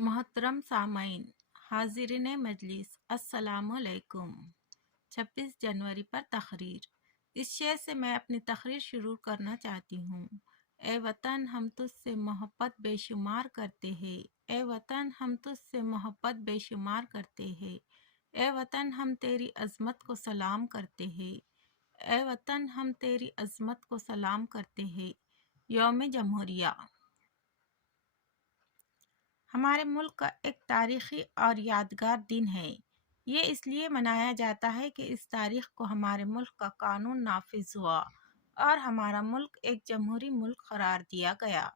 मोहतरम सामाइन, हाजिरिन मजलिस, अस्सलामुअलैकुम। 26 जनवरी पर तकरीर। इस शेर से मैं अपनी तकरीर शुरू करना चाहती हूँ। ए वतन हम तुझसे मोहब्बत बेशुमार करते हैं, ए वतन हम तुझसे मोहब्बत बेशुमार करते हैं, ए वतन हम तेरी अज़मत को सलाम करते हैं, ए वतन हम तेरी अज़मत को सलाम करते हैं। यौम जमहूरिया हमारे मुल्क का एक तारीख़ी और यादगार दिन है। ये इसलिए मनाया जाता है कि इस तारीख़ को हमारे मुल्क का कानून नाफिज हुआ और हमारा मुल्क एक जमहूरी मुल्क करार दिया गया।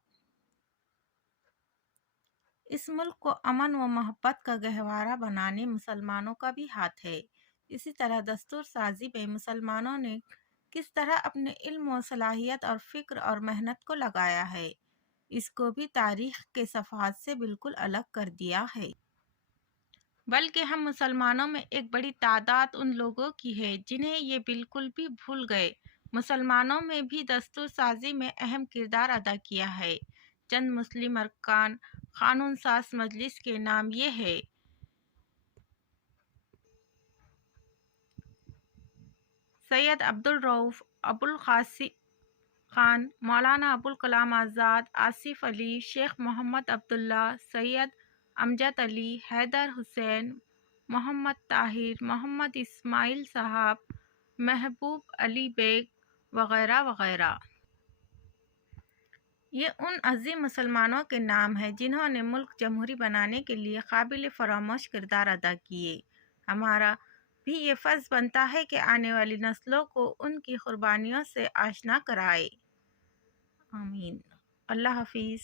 इस मुल्क को अमन व मोहब्बत का गहवारा बनाने मुसलमानों का भी हाथ है। इसी तरह दस्तूर साजी में मुसलमानों ने किस तरह अपने इल्म व सलाहियत और फ़िक्र और मेहनत को लगाया है, इसको भी तारीख़ के सफ़हात से बिल्कुल अलग कर दिया है। बल्कि हम मुसलमानों में एक बड़ी तादाद उन लोगों की है जिन्हें ये बिल्कुल भी भूल गए। मुसलमानों में भी दस्तूर साजी में अहम किरदार अदा किया है। चंद मुस्लिम अरकान कानून साज मजलिस के नाम ये है: सैयद अब्दुल रऊफ़, अबुल कासिम खान, मौलाना अबुल कलाम आज़ाद, आसिफ अली, शेख मोहम्मद अब्दुल्ला, सैयद अमजद अली, हैदर हुसैन, मोहम्मद ताहिर, मोहम्मद इस्माइल साहब, महबूब अली बेग वग़ैरह वग़ैरह। ये उन अजीम मुसलमानों के नाम हैं जिन्होंने मुल्क जमहूरी बनाने के लिए काबिल फरामोश किरदार अदा किए। हमारा भी ये फ़र्ज़ बनता है कि आने वाली नस्लों को उनकी कुर्बानियों से आशना कराए। आमीन। अल्लाह हाफिज़।